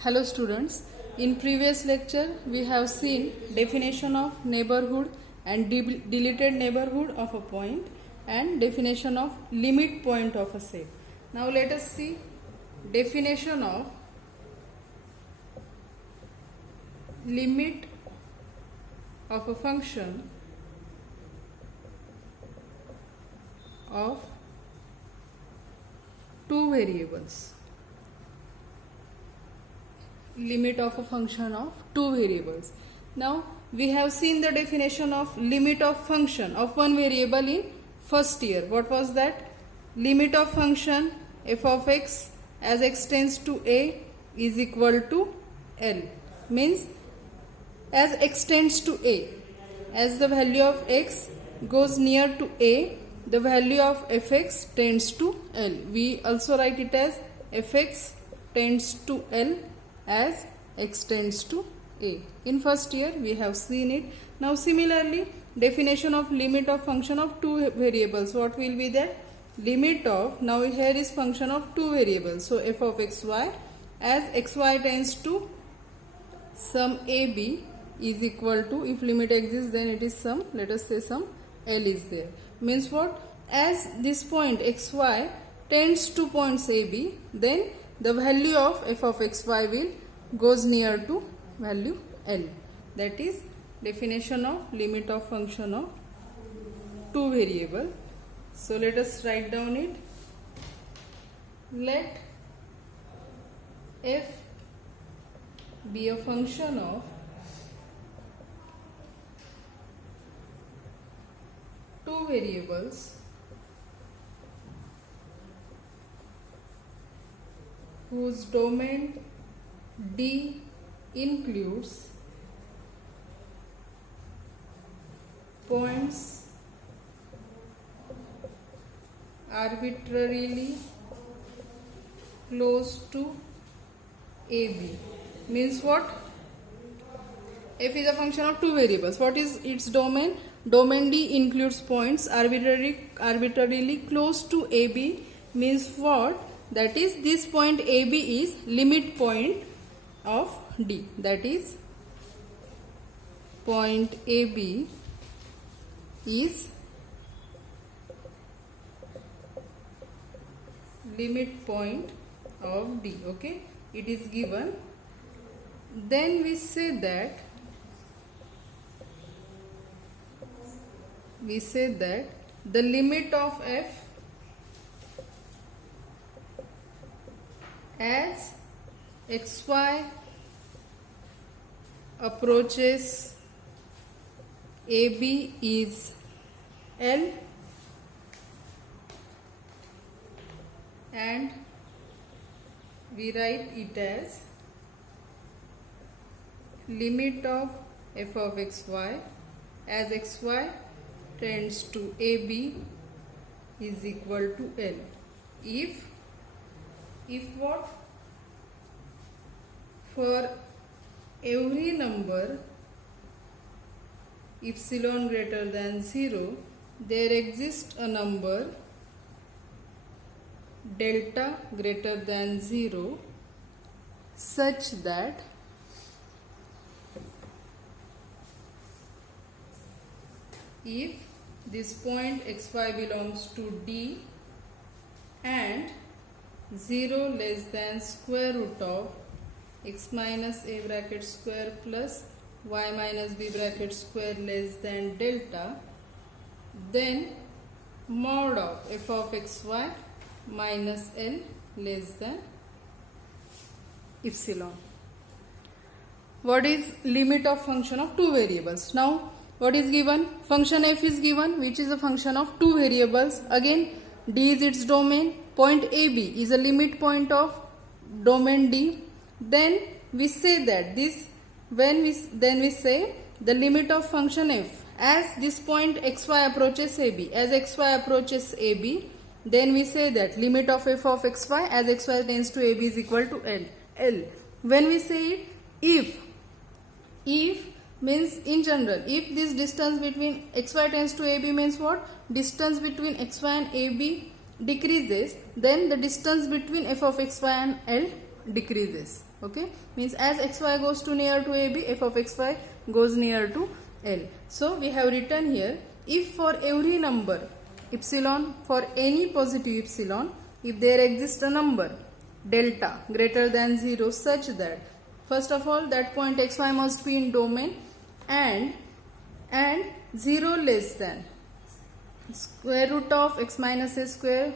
Hello students, in previous lecture we have seen definition of neighborhood and deleted neighborhood of a point and definition of limit point of a set. Now let us see definition of limit of a function of two variables. Limit of a function of two variables. Now we have seen the definition of limit of function of one variable in first year. What was that? Limit of function f of x as x tends to a is equal to L. Means as x tends to a, as the value of x goes near to a, the value of fx tends to L. We also write it as fx tends to L as x tends to a. In first year we have seen it. Now similarly, definition of limit of function of two variables. What will be that? Limit of, now here is function of two variables. So f of xy as xy tends to sum ab is equal to, if limit exists then it is sum, let us say sum L is there. Means what? As this point xy tends to points ab, then the value of f of xy will goes near to value L. That is definition of limit of function of two variable. So let us write down it. Let f be a function of two variables whose domain D includes points arbitrarily close to AB. Means what? F is a function of two variables. What is its domain? Domain D includes points arbitrarily close to AB. Means what? That is, this point AB is limit point of D. That is, point AB is limit point of D. Okay, it is given. Then we say that the limit of f as xy approaches AB is L, and we write it as limit of f of xy as xy tends to AB is equal to L. If what? For every number epsilon greater than 0, there exists a number delta greater than 0 such that if this point xy belongs to D and 0 less than square root of x minus a bracket square plus y minus b bracket square less than delta, then mod of f of xy minus L less than epsilon. What is limit of function of two variables? Now what is given? Function f is given, which is a function of two variables. Again, D is its domain. Point AB is a limit point of domain D. Then we say that this, then we say the limit of function f as this point xy approaches AB, as xy approaches AB, then we say that limit of f of xy as xy tends to AB is equal to L. When we say it, if means in general, if this distance between xy tends to AB means what? Distance between xy and AB decreases, then the distance between f of xy and L decreases. Okay, means as xy goes to near to AB, f of xy goes near to L. So we have written here, if for every number epsilon, for any positive epsilon, if there exists a number delta greater than 0 such that, first of all, that point xy must be in domain and 0 less than square root of x minus a square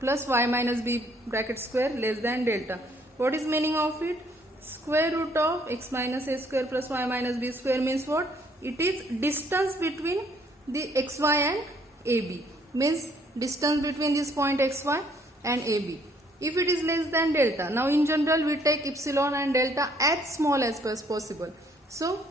plus y minus b bracket square less than delta. What is meaning of it? Square root of x minus a square plus y minus b square means what? It is distance between the xy and AB. Means distance between this point xy and AB. If it is less than delta, now in general we take epsilon and delta as small as possible. So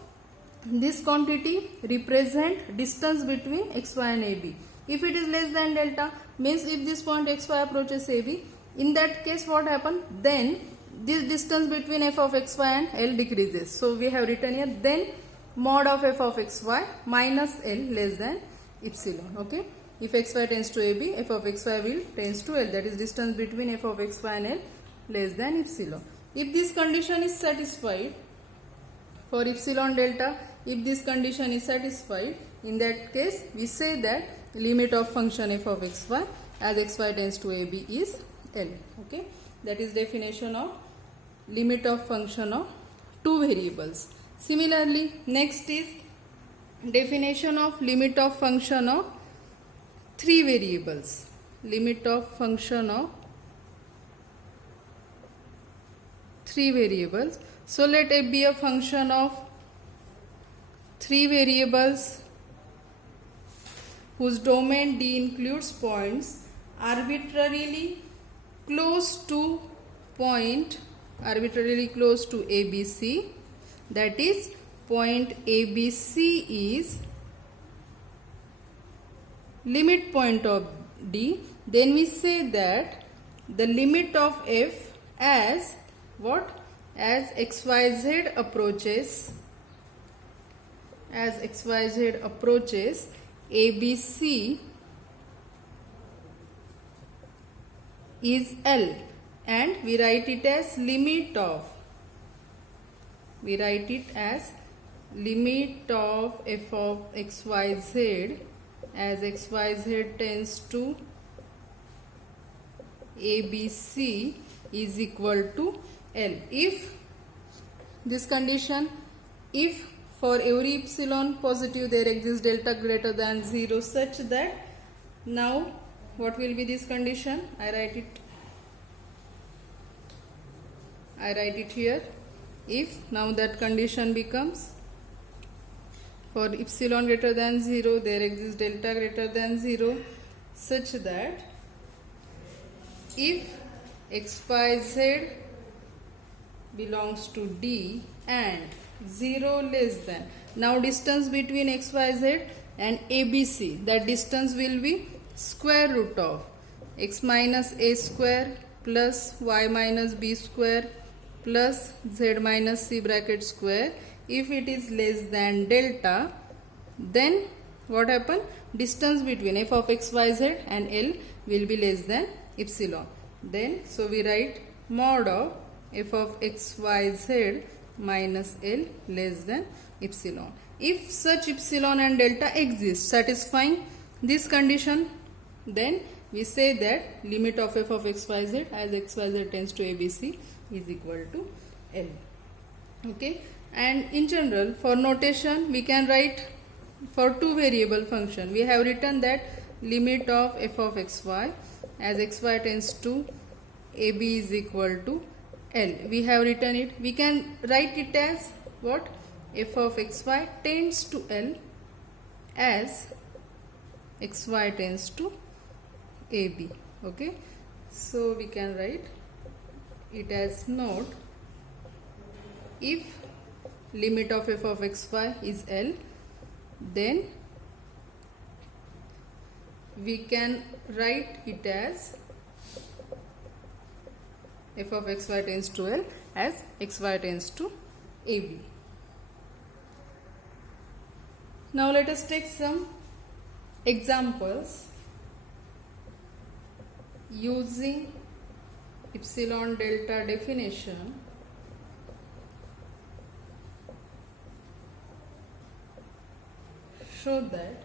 this quantity represent distance between xy and AB. If it is less than delta, means if this point xy approaches AB, in that case what happen? Then this distance between f of xy and L decreases. So we have written here, then mod of f of xy minus L less than epsilon. Okay. If xy tends to AB, f of xy will tends to L. That is distance between f of xy and L less than epsilon. If this condition is satisfied for epsilon delta, if this condition is satisfied, in that case we say that limit of function f of xy as xy tends to AB is L. Okay, that is definition of limit of function of two variables. Similarly, next is definition of limit of function of three variables. Limit of function of three variables. So let f be a function of three variables whose domain D includes points arbitrarily close to ABC. That is, point ABC is limit point of D. Then we say that the limit of f as what? As xyz approaches, ABC is L, and we write it as limit of f of xyz as xyz tends to ABC is equal to L. If this condition, if for every epsilon positive there exists delta greater than 0 such that, now what will be this condition? I write it here. If now that condition becomes, for epsilon greater than 0 there exists delta greater than 0 such that if xyz belongs to D and 0 less than, now distance between xyz and ABC, that distance will be square root of x minus a square plus y minus b square plus z minus c bracket square. If it is less than delta, then what happen? Distance between f of xyz and L will be less than epsilon. Then so we write mod of f of xyz minus L less than epsilon. If such epsilon and delta exist satisfying this condition, then we say that limit of f of xyz as xyz tends to ABC is equal to L. Okay, and in general for notation we can write for two variable function. We have written that limit of f of xy as xy tends to AB is equal to L. We have written it. We can write it as what? F of xy tends to L as xy tends to AB. Okay, so we can write it as note, if limit of f of xy is L, then we can write it as f of xy tends to L as xy tends to AB. Now let us take some examples using epsilon delta definition show that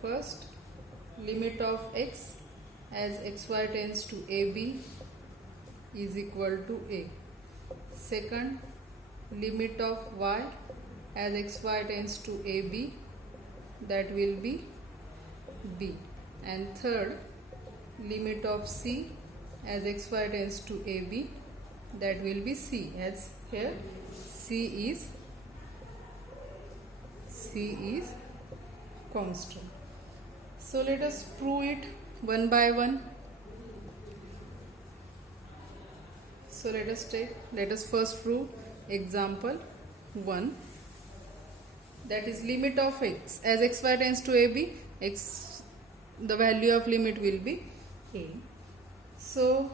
first limit of x as xy tends to ab is equal to a. Second, limit of y as xy tends to ab, that will be b. And third, limit of c as xy tends to ab, that will be c, as here c is constant. So let us prove it one by one. So let us first prove example 1, that is limit of x as xy tends to ab, the value of limit will be a. So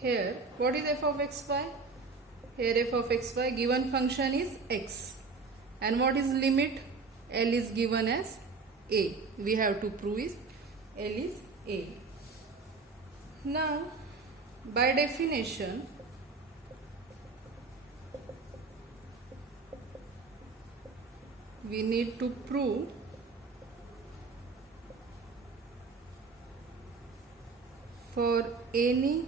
here what is f of xy? Here f of xy, given function is x, and what is limit? L is given as a. We have to prove is L is a. Now by definition, we need to prove for any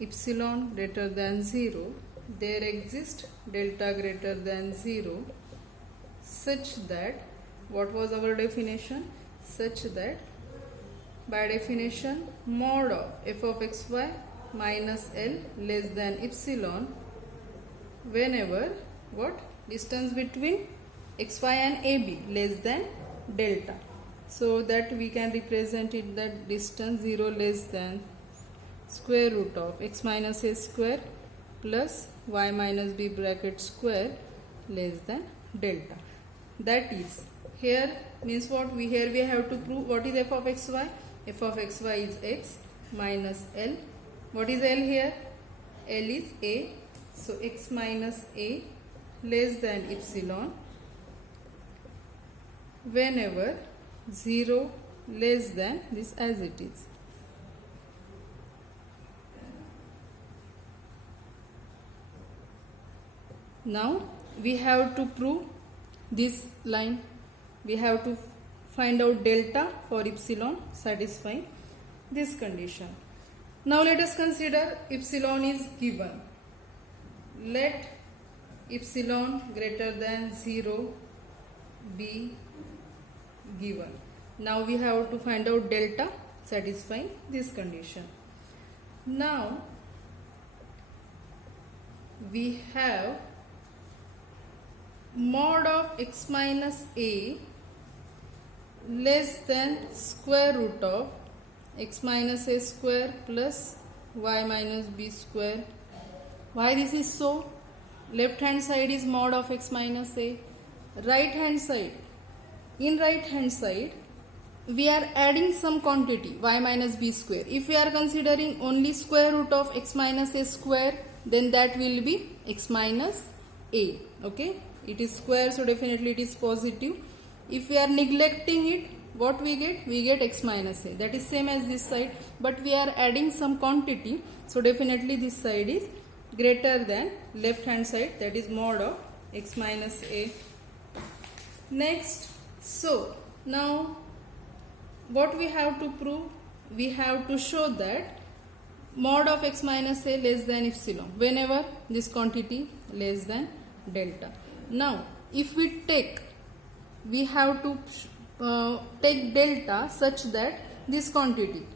epsilon greater than 0, there exists delta greater than 0, such that, what was our definition? Such that by definition mod of f of xy minus L less than epsilon whenever what? Distance between xy and ab less than delta. So that we can represent it that distance 0 less than square root of x minus a square plus y minus b bracket square less than delta. That is, here means what? We have to prove what is f of xy. F of xy is x minus L. What is L here? L is a. So x minus a less than epsilon whenever 0 less than this, as it is. Now we have to prove this line. We have to find out delta for epsilon satisfying this condition. Now let us consider epsilon is given. Let epsilon greater than 0 be given. Now we have to find out delta satisfying this condition. Now we have mod of x minus a less than square root of x minus a square plus y minus b square. Why this is so? Left hand side is mod of x minus a. Right hand side, in right hand side we are adding some quantity y minus b square. If we are considering only square root of x minus a square, then that will be x minus a. Okay, it is square, so definitely it is positive. If we are neglecting it, what we get? We get x minus a. That is same as this side, but we are adding some quantity, so definitely this side is greater than left hand side, that is mod of x minus a. Next, so now what we have to prove? We have to show that mod of x minus a less than epsilon whenever this quantity less than delta. Now if we have to take delta such that this quantity,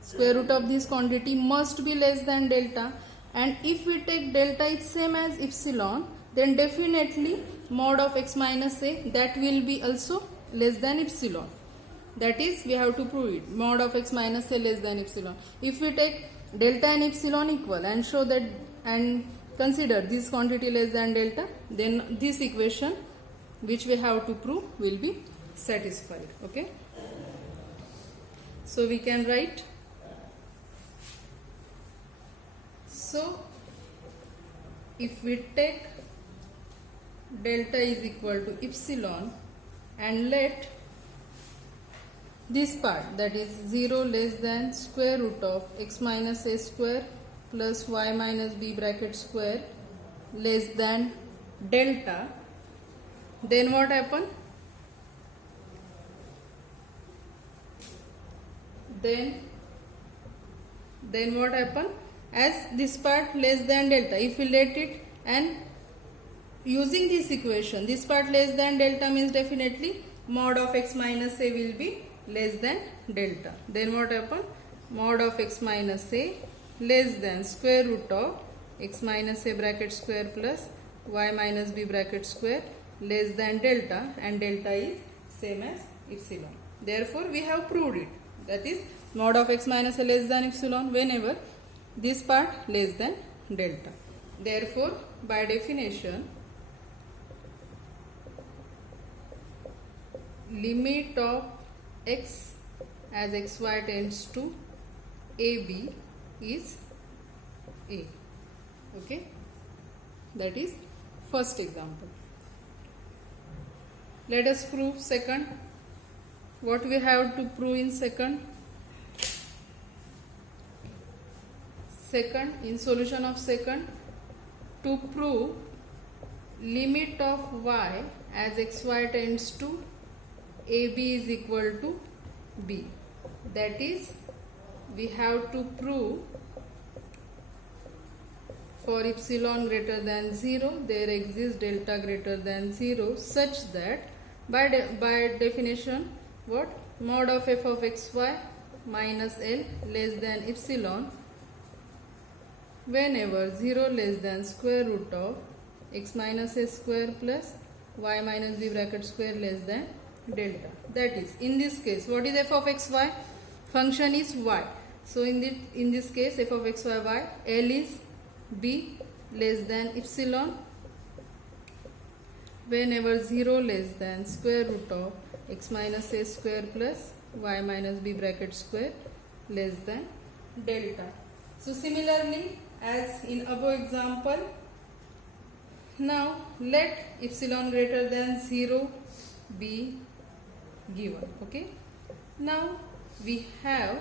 square root of this quantity must be less than delta, and if we take delta is same as epsilon, then definitely mod of x minus a, that will be also less than epsilon. That is, we have to prove it, mod of x minus a less than epsilon. If we take delta and epsilon equal and show that and consider this quantity less than delta, then this equation which we have to prove will be satisfied. Okay, so we can write, so if we take delta is equal to epsilon and let this part, that is 0 less than square root of x minus a square plus y minus b bracket square less than delta, then what happen? Then what happen? As this part less than delta, if we let it, and using this equation, this part less than delta means definitely mod of x minus a will be less than delta. Then what happen? Mod of x minus a less than square root of x minus a bracket square plus y minus b bracket square less than delta, and delta is same as epsilon. Therefore we have proved it, that is mod of x minus a less than epsilon whenever this part less than delta. Therefore by definition, limit of x as xy tends to ab is a. Okay, that is first example. Let us prove second. What we have to prove in second? In solution of second, to prove limit of y as xy tends to ab is equal to b. That is, we have to prove for epsilon greater than 0 there exists delta greater than 0, such that by definition, what? Mod of f of xy minus l less than epsilon whenever 0 less than square root of x minus a square plus y minus b bracket square less than delta. That is, in this case, what is f of xy? Function is y. So in this case, f of xy y, l is b less than epsilon whenever 0 less than square root of x minus a square plus y minus b bracket square less than delta. So similarly as in above example, now let epsilon greater than 0 be given. Okay, now we have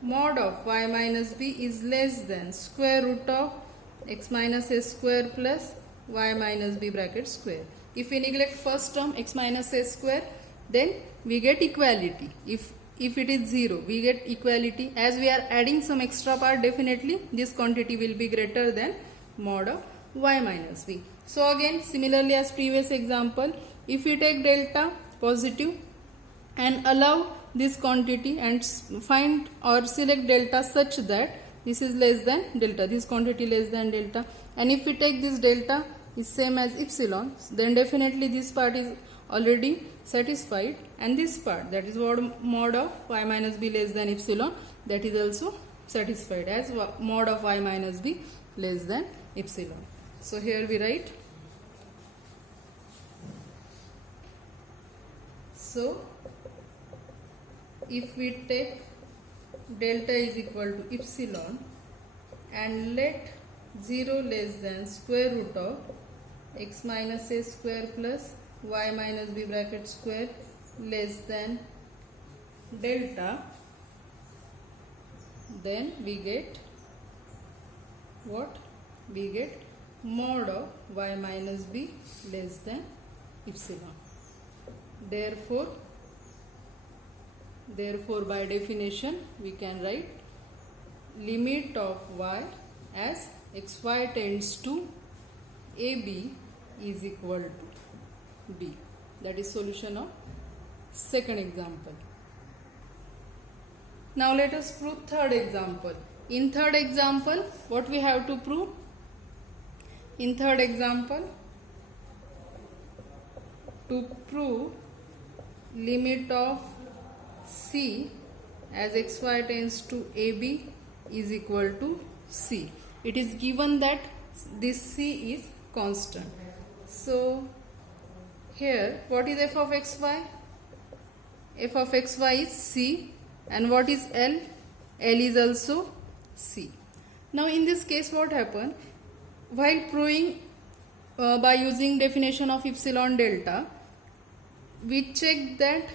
mod of y minus b is less than square root of x minus a square plus y minus b bracket square. If we neglect first term x minus a square, then we get equality. If it is 0, we get equality. As we are adding some extra part, definitely this quantity will be greater than mod of y minus b. So again, similarly as previous example, if we take delta positive and allow this quantity and find or select delta such that this is less than delta, this quantity less than delta, and if we take this delta is same as epsilon, then definitely this part is already satisfied, and this part, that is mod of y minus b less than epsilon, that is also satisfied as mod of y minus b less than epsilon. So here we write, so if we take delta is equal to epsilon and let 0 less than square root of x minus a square plus y minus b bracket square less than delta, then we get what? We get mod of y minus b less than epsilon. Therefore by definition we can write limit of y as xy tends to ab is equal to b. That is solution of second example. Now let us prove third example. In third example, what we have to prove? In third example, to prove limit of c as xy tends to ab is equal to c. It is given that this c is constant. So here, what is f of xy? F of xy is c, and what is L? L is also c. Now in this case what happened? While proving by using definition of epsilon delta, we check that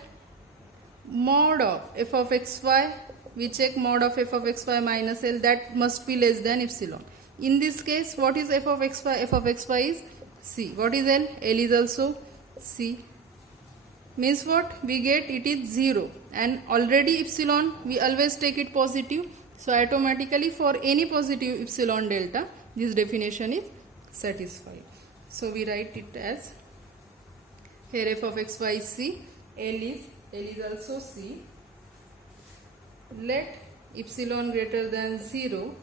mod of f of xy, we check mod of f of xy minus L, that must be less than epsilon. In this case, what is f of xy? F of xy is C. What is L? L is also C. Means what? We get it is 0, and already epsilon we always take it positive. So automatically for any positive epsilon delta, this definition is satisfied. So we write it as, here f of x y is C, L is also C. Let epsilon greater than 0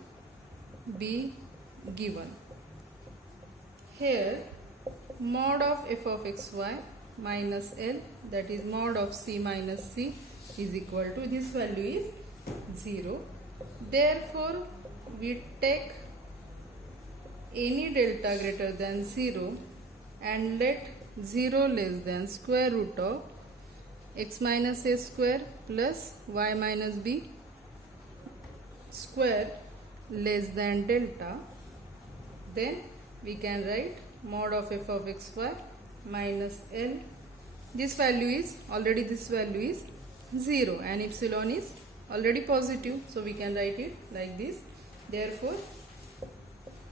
be given. Here mod of f of x y minus L, that is mod of C minus C, is equal to, this value is 0. Therefore we take any delta greater than 0 and let 0 less than square root of x minus a square plus y minus b square less than delta. Then we can write mod of f of x y minus L. This value is, already this value is 0 and epsilon is already positive, so we can write it like this. Therefore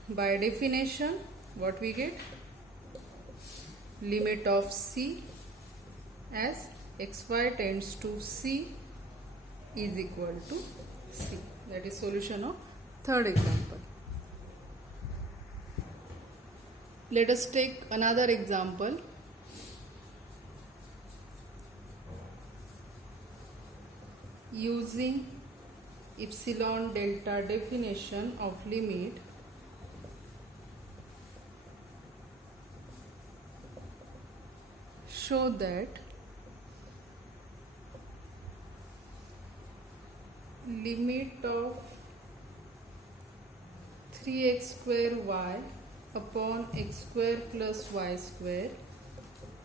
by definition what we get? Limit of C as xy tends to C is equal to C. That is solution of third example. Let us take another example. Using epsilon delta definition of limit, show that limit of 3x square y upon x square plus y square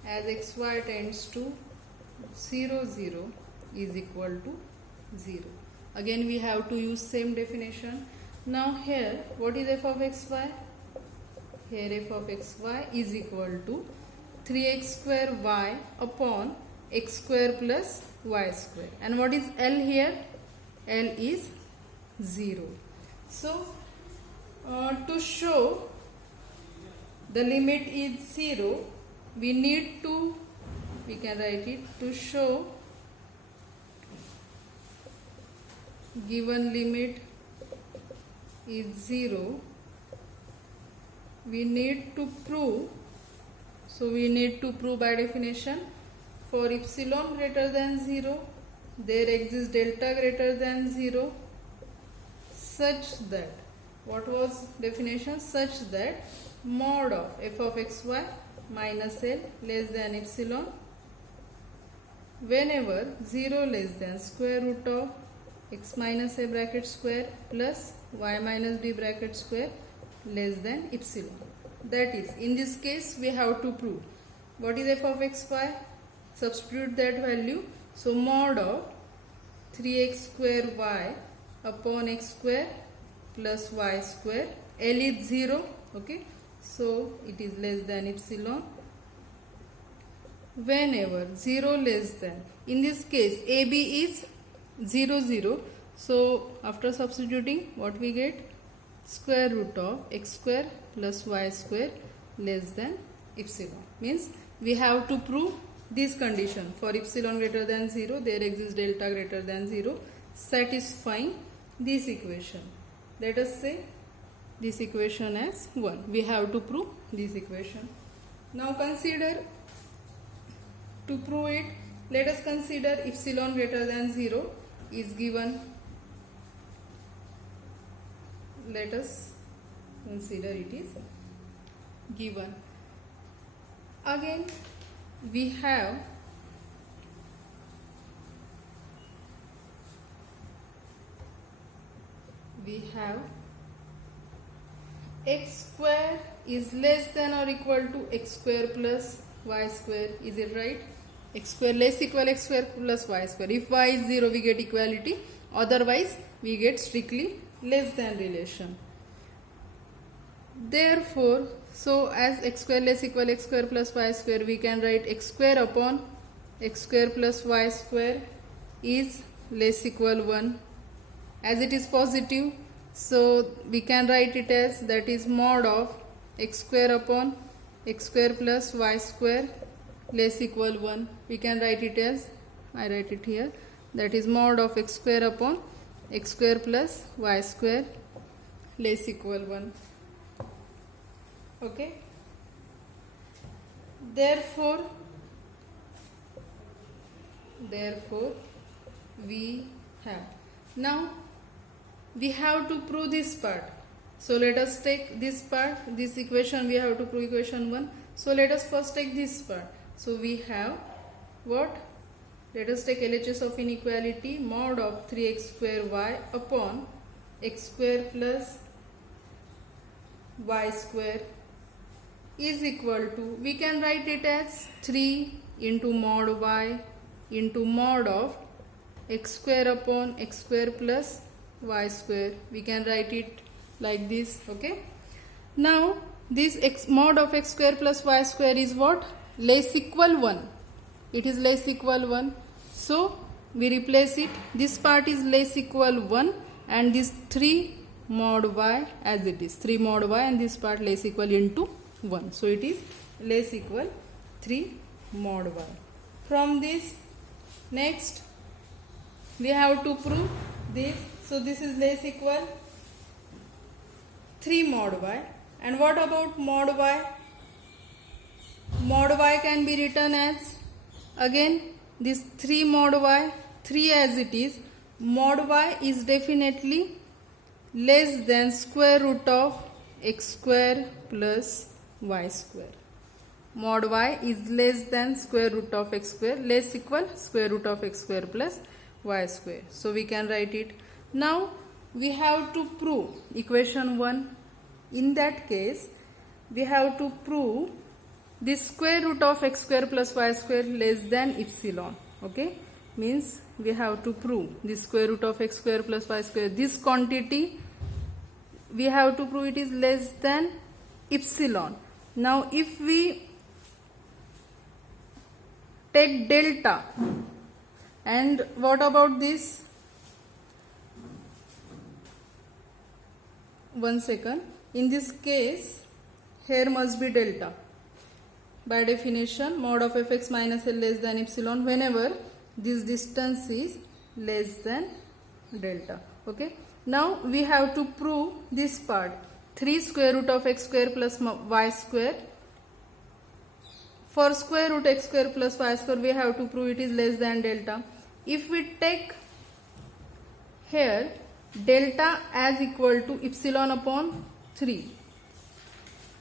as xy tends to 0, 0 is equal to 0. Again we have to use same definition. Now here what is f of xy? Here f of xy is equal to 3x square y upon x square plus y square. And what is L here? L is 0. So to show the limit is 0, we can write it, to show given limit is 0, we need to prove. So we need to prove by definition, for epsilon greater than 0 there exists delta greater than 0 such that, what was definition? Such that mod of f of xy minus L less than epsilon whenever 0 less than square root of x minus a bracket square plus y minus b bracket square less than epsilon. That is, in this case we have to prove what is f of xy, substitute that value. So mod of 3x square y upon x square plus y square, L is 0, okay, so it is less than epsilon whenever 0 less than, in this case AB is 0, 0, so after substituting what we get? Square root of x square plus y square less than epsilon. Means we have to prove this condition, for epsilon greater than 0 there exists delta greater than 0, satisfying this equation. Let us say this equation as 1. We have to prove this equation. Now consider, to prove it, let us consider epsilon greater than 0 is given. Let us consider it is given. Again we have x square is less than or equal to x square plus y square. Is it right? X square less equal x square plus y square. If y is 0 we get equality, otherwise we get strictly less than relation. Therefore, so as x square less equal x square plus y square, we can write x square upon x square plus y square is less equal 1. As it is positive, so we can write it as, that is mod of x square upon x square plus y square less equal 1. We can write it as, I write it here, that is mod of x square upon x square plus y square less equal 1. Okay. Therefore we have, now we have to prove this part. So let us take this part, this equation we have to prove equation 1. So let us first take this part. So we have what? Let us take LHS of inequality, mod of 3x square y upon x square plus y square is equal to, we can write it as 3 into mod y into mod of x square upon x square plus y square. We can write it like this. Okay. Now this mod of x square plus y square is what? Less equal 1. It is less equal 1. So we replace it. This part is less equal 1 and this 3 mod y as it is. 3 mod y and this part less equal into 1. So it is less equal 3 mod y. From this, next we have to prove this. So this is less equal 3 mod y. And what about mod y? Mod y can be written as, again, this 3 mod y, 3 as it is. Mod y is definitely less than square root of x square plus y square. Mod y is less than square root of x square, less equal square root of x square plus y square. So we can write it. Now we have to prove equation 1. In that case, we have to prove this square root of x square plus y square less than epsilon. Okay, means we have to prove this square root of x square plus y square, this quantity we have to prove it is less than epsilon. Now if we take delta, and what about this? One second. In this case, here must be delta. By definition, mod of fx minus L less than epsilon whenever this distance is less than delta. Okay. Now we have to prove this part. 3 square root of x square plus y square. For square root x square plus y square, we have to prove it is less than delta. If we take here delta as equal to epsilon upon 3.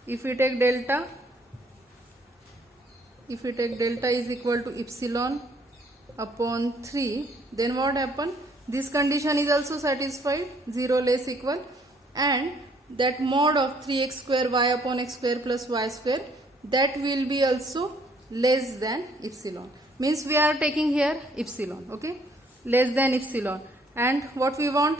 If we take delta is equal to epsilon upon 3, then what happen? This condition is also satisfied, 0 less equal, and that mod of 3x square y upon x square plus y square, that will be also less than epsilon. Means we are taking here epsilon, okay, less than epsilon. And what we want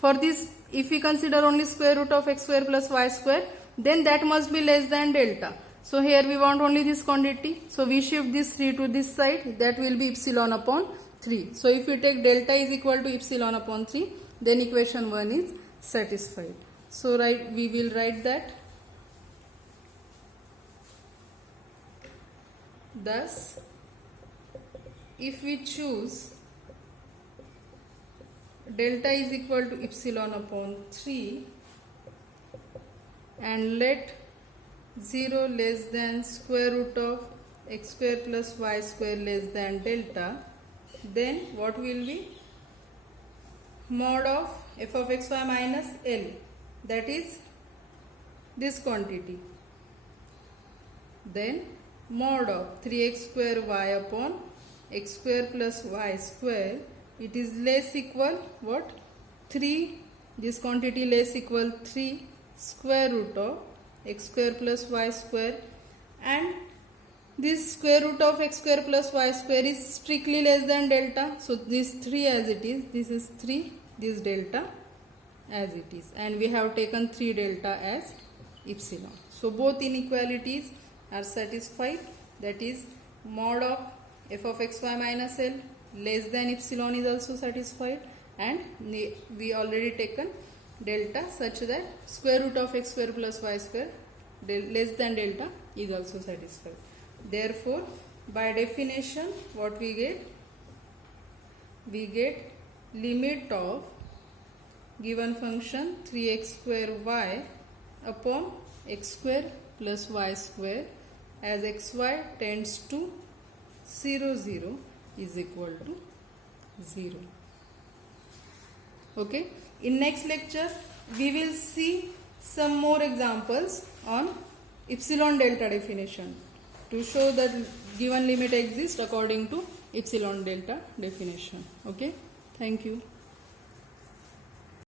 for this, if we consider only square root of x square plus y square, then that must be less than delta. So here we want only this quantity. So we shift this 3 to this side, that will be epsilon upon 3. So if we take delta is equal to epsilon upon 3, then equation 1 is satisfied. So we will write that. Thus, if we choose delta is equal to epsilon upon 3 and let 0 less than square root of x square plus y square less than delta, then what will be? Mod of f of x y minus L, that is this quantity. Then mod of 3x square y upon x square plus y square, it is less equal what? 3, this quantity less equal 3 square root of x square plus y square, and this square root of x square plus y square is strictly less than delta. So this 3 as it is, this is 3, this delta as it is, and we have taken 3 delta as epsilon. So both inequalities are satisfied, that is mod of f of x y minus L less than epsilon is also satisfied, and we already taken delta such that square root of x square plus y square less than delta is also satisfied. Therefore, by definition, what we get? We get limit of given function 3x square y upon x square plus y square as xy tends to 0, 0 is equal to 0. Okay. In next lecture, we will see some more examples on epsilon delta definition to show that given limit exists according to epsilon delta definition. Okay. Thank you.